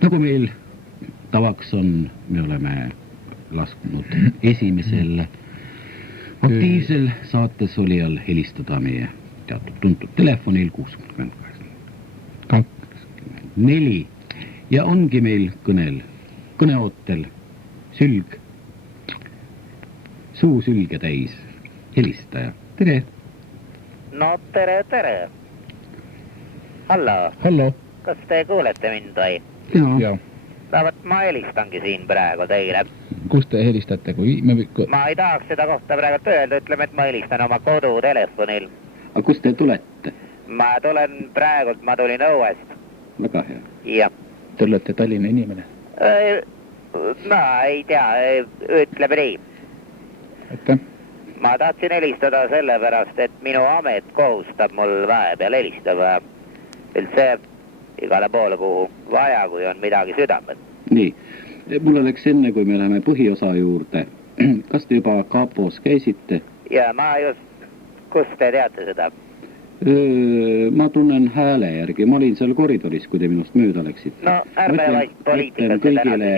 Nagu meil tavaks on, me oleme lasknud esimesel aktiivsel saates olijal helistada meie teatud tuntud telefonil 68 ja ongi meil kõneootel suu sülge täis helistaja. Tere! No tere! Hallo! Kas te kuulete mind või? Jaa. Tähendab, ma helistangi siin praegu teile. Kus te helistate? Ma ei tahaks seda kohta praegu öelda, ütleme, et ma helistan oma kodutelefonil. Aga kus te tulete? Ma tulin õuest. Väga hea. Jah. Te olete Tallinna inimene? No, ei tea, ütleme nii. Aitäh. Ma tahtsin helistada sellepärast, et minu amet kohustab mul vahepeal helistama üldse igale poole kuhu vaja, kui on midagi südamet. Nii, mul oleks enne, kui me läheme põhiosa juurde. Kas te juba kapos käisite? Ja ma just, kus te teate seda? Ma tunnen hääle järgi. Ma olin seal koridoris, kui te minust mööda läksite. No, ärme vaid poliitikat kõigile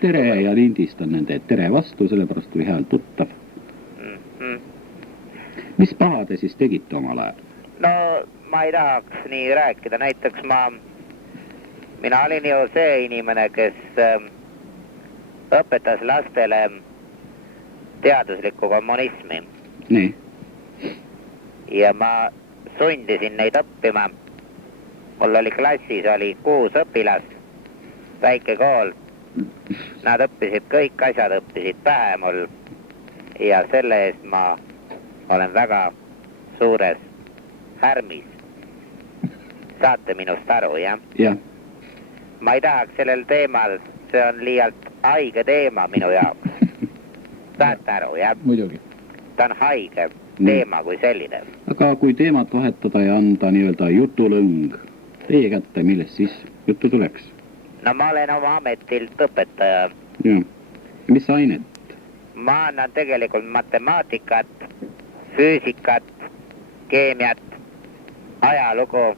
tere ja lindistan nende tere vastu, sellepärast kui hääl tuttav. Mis paha te siis tegite omal ajal? No, ma ei tahaks nii rääkida. Näiteks mina olin ju see inimene, kes õpetas lastele teaduslikku kommunismi. Nii. Ja ma sundisin neid õppima. Mul oli klassis 6 õpilast, väike kool. Nad õppisid, kõik asjad õppisid pähe mul. Ja selle eest ma olen väga suures härmis. Saate minust aru, jah? Jah. Ma ei tahaks sellel teemal, see on liialt haige teema minu jaoks. Saate aru, jah? Muidugi. Ta on haige teema kui selline. Aga kui teemat vahetada ja anda nii-öelda jutulõng teie kätte, millest siis juttu tuleks? No ma olen oma ametilt õpetaja. Jah. Mis ainet? Ma annan tegelikult matemaatikat, füüsikat, keemiat, ajalugu,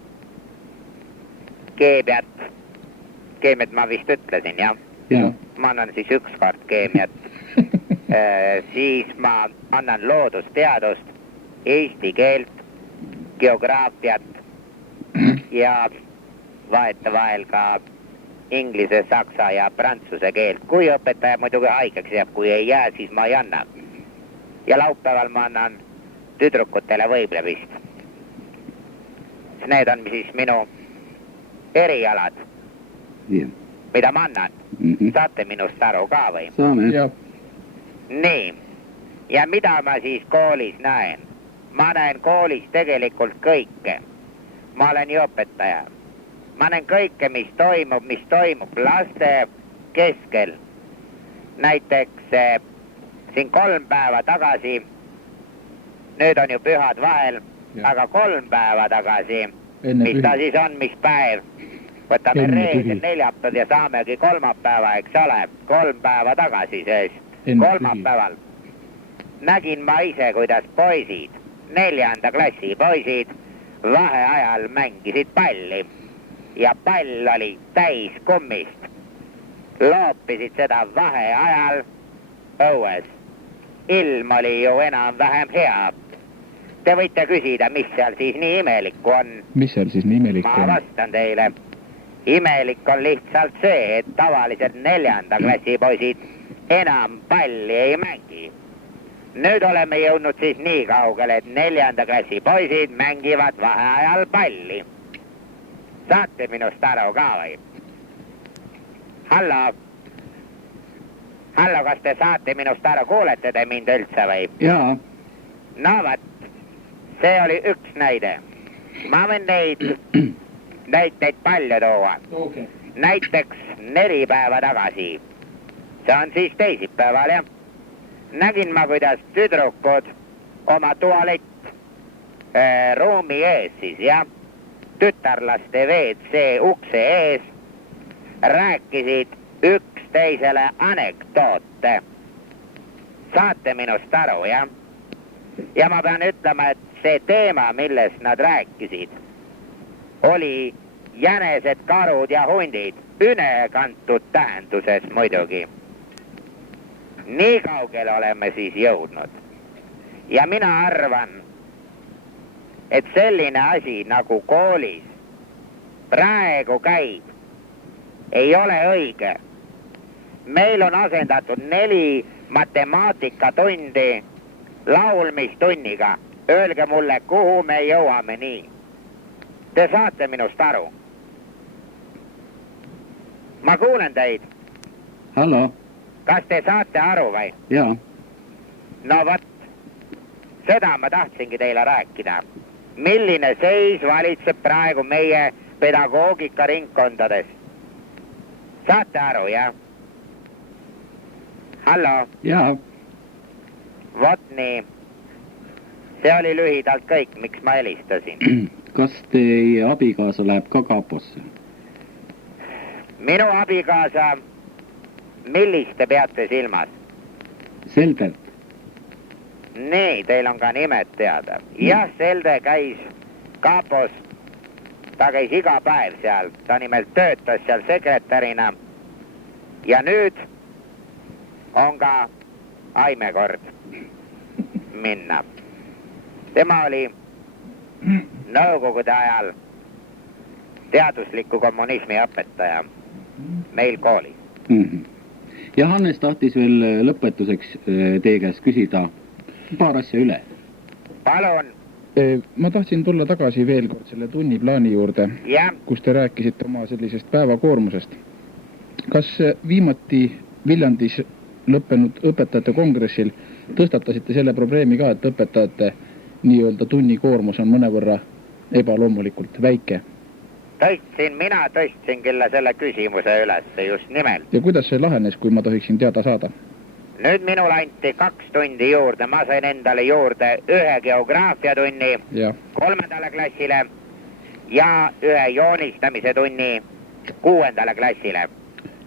keemiat ma vist ütlesin, jah? Jah. Ma annan siis ükskord keemiat. Siis ma annan loodusteadust, eesti keelt, geograafiat ja vahetevahel ka inglise, saksa ja prantsuse keelt. Kui õpetaja muidugi haigeks jääb, kui ei jää, siis ma ei anna. Ja laupäeval ma annan tüdrukutele võiblemist. Need on siis minu erialad, mida ma annan. Saate minust aru ka või? Saame. Jah. Nii. Ja mida ma siis koolis näen? Ma näen koolis tegelikult kõike. Ma olen ju õpetaja. Ma näen kõike, mis toimub laste keskel. Näiteks siin 3 päeva tagasi, nüüd on ju pühad vahel, aga 3 päeva tagasi, mis ta siis on, mis päev? Võtame reedel, neljapäev ja saamegi kolmapäeva, eks ole, 3 päeva tagasi seest. Kolmapäeval nägin ma ise, kuidas poisid, 4. klassi poisid, vaheajal mängisid palli. Ja pall oli täis kummist. Loopisid seda vaheajal õues. Ilm oli ju enam-vähem hea. Te võite küsida, mis seal siis nii imelikku on. Mis seal siis nii imelikku on? Ma vastan teile. Imelik on lihtsalt see, et tavaliselt 4. klassi poisid enam palli ei mängi. Nüüd oleme jõudnud siis nii kaugele, et 4. klassi poisid mängivad vaheajal palli. Saate minust aru ka või? Hallo, kas te saate minust aru, kuulete te mind üldse või? Jaa. No võt, see oli üks näide. Ma võin näiteid palju tuua. Okay. Näiteks 4 päeva tagasi, see on siis teisipäeval, jah. Nägin ma, kuidas tüdrukud oma tualettruumi ees siis, jah, tütarlaste WC ukse ees rääkisid üksteisele anekdoote. Saate minust aru, jah? Ja ma pean ütlema, et see teema, millest nad rääkisid, oli jänesed, karud ja hundid, ülekantud tähenduses muidugi. Nii kaugele oleme siis jõudnud. Ja mina arvan, et selline asi nagu koolis praegu käib, ei ole õige. Meil on asendatud 4 matemaatikatundi laulmistunniga. Öelge mulle, kuhu me jõuame nii. Te saate minust aru. Ma kuulen teid. Hallo? Kas te saate aru või? Jaa. No vot, seda ma tahtsingi teile rääkida. Milline seis valitseb praegu meie pedagoogika ringkondades? Saate aru, jah? Hallo? Jaa. Vot nii. See oli lühidalt kõik, miks ma helistasin. Kas teie abikaasa läheb ka kaposse? Minu abikaasa, millist te peate silmas? Seldert. Nii, teil on ka nimed teada. Jah, Selde käis kapos. Ta käis iga päev seal. Ta nimelt töötas seal sekretärina. Ja nüüd on ka Aime kord minna. Tema oli nõukogude ajal teadusliku kommunismi õpetaja meil koolis. Ja Hannes tahtis veel lõpetuseks teie käest küsida paar asja üle. Palun. Ma tahtsin tulla tagasi veel kord selle tunniplaani juurde, Ja. kus te rääkisite oma sellisest päevakoormusest. Kas viimati Viljandis lõppenud õpetajate kongressil tõstatasite selle probleemi ka, et õpetajate nii-öelda tunnikoormus on mõnevõrra ebaloomulikult väike? Mina tõstsin küll selle küsimuse üles just nimelt. Ja kuidas see lahenes, kui ma tohiksin teada saada? Nüüd minul anti 2 tundi juurde. Ma sain endale juurde 1 geograafiatunni 3. klassile ja 1 joonistamise tunni 6. klassile.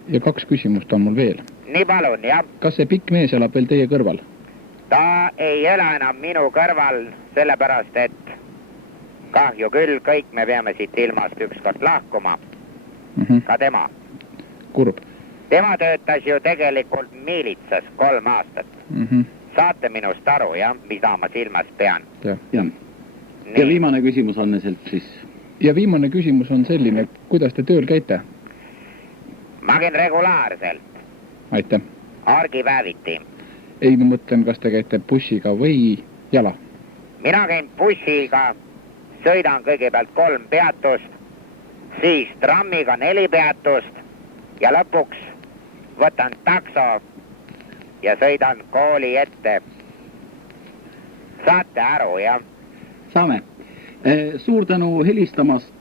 Ja 2 küsimust on mul veel. Nii palun, jah. Kas see pikk mees elab veel teie kõrval? Ta ei ela enam minu kõrval, sellepärast et kahju küll, kõik me peame siit ilmast ükskord lahkuma. Ka tema. Kurb. Tema töötas ju tegelikult miilitsas 3 aastat. Saate minust aru, jah, mida ma silmas pean? Ja. Ja viimane küsimus Hanneselt siis. Ja viimane küsimus on selline, kuidas te tööl käite? Ma käin regulaarselt. Aitäh. Argipäeviti. Ei, ma mõtlen, kas te käite bussiga või jala? Mina käin bussiga, sõidan kõigepealt 3 peatust, siis trammiga 4 peatust ja lõpuks võtan takso ja sõidan kooli ette. Saate aru, jah? Saame. Suur tänu helistamast.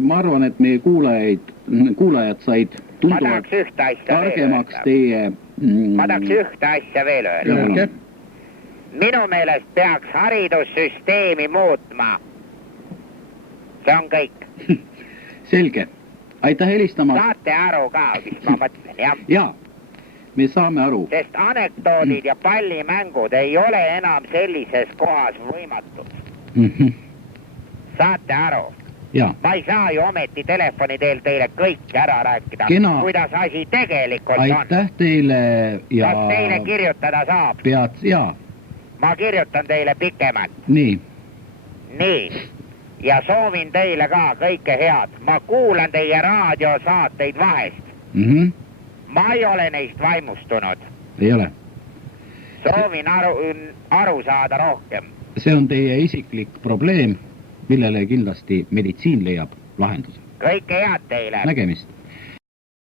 Ma arvan, et meie kuulajad said tunduvalt targemaks teie... Ma tahaks ühte asja veel öelda. Minu meelest peaks haridussüsteemi muutma. See on kõik. Selge. Aitäh helistamast. Saate aru ka, mis ma mõtlen, jah? Jaa, me saame aru. Sest anekdoodid ja pallimängud ei ole enam sellises kohas võimatud. Saate aru? Jaa. Ma ei saa ju ometi telefoni teel teile kõike ära rääkida, kuidas asi tegelikult on. Aitäh teile ja... Kas teile kirjutada saab? Jaa. Ma kirjutan teile pikemalt. Nii. Ja soovin teile ka kõike head. Ma kuulan teie raadiosaateid vahest. Ma ei ole neist vaimustunud. Ei ole. Soovin aru saada rohkem. See on teie isiklik probleem, millele kindlasti meditsiin leiab lahenduse. Kõike head teile. Nägemist.